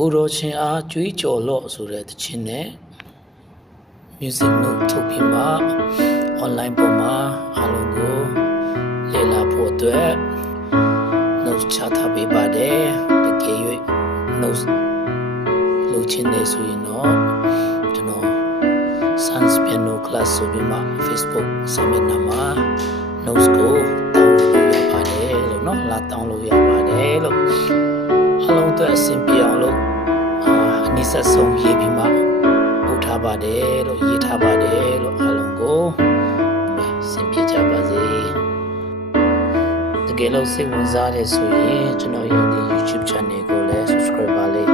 ကိုတော်ချင်းအားကြွေးကြော်လော့ဆိုတဲ့သချင်းနဲ့ music note ထုတ်ပြီးမှ online ပေါ်မှာအားလုံးကိုလေ့လာဖို့အတွက် note ချထားပေးပါတယ်တကယ်၍ note လုပ်ချင်နေဆိုရင်တော့ကျွန်တော် Sans Piano Class ဆိုပြီးမှ Facebook စာမျက်နှာမှာ notes ကိုတောင်းလို့ရပါတယ်လို့เนาะလာတောင်းလို့ရပါတယ်လို့အားလုံးအတွက်အဆင်ပြေအောင်လို့အနည်းဆက်ဆုံးရေးပြီးမှပို့ထားပါတယ်လို့ရေးထားပါတယ်လို့အားလုံးကိုအဆင်ပြေကြပါစေတကယ်လို့စိတ်ဝင်စားတယ်ဆိုရင်ကျွန်တော်ရဲ့ YouTube channel ကိုလည်း subscribe ပါလေး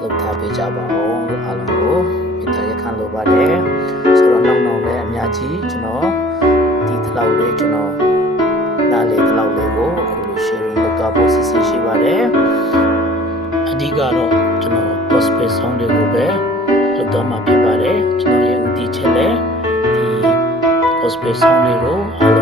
လုပ်ထားပေးကြပါဦးလို့အားလုံးကိုမေတ္တာရပ်ခံလိုပါတယ်ဆိုတော့နောက်လည်းအများကြီးကျွန်တော်ဒီတစ်လောက်လေးကျွန်တော်နားလေတစ်လောက်လေးကိုအခုလို sharing လုပ်သွားဖို့စီစဉ်ရှိပါတယ်အဓိကတော့ကျွန်တော် gospel song တွေကိုပဲလုပ်သွားမှာဖြစ်ပါတယ်ကျွန်တော်ရဲ့ဦးတည်ချက်လည်းဒီ gospel song တွေကိုအားလုံး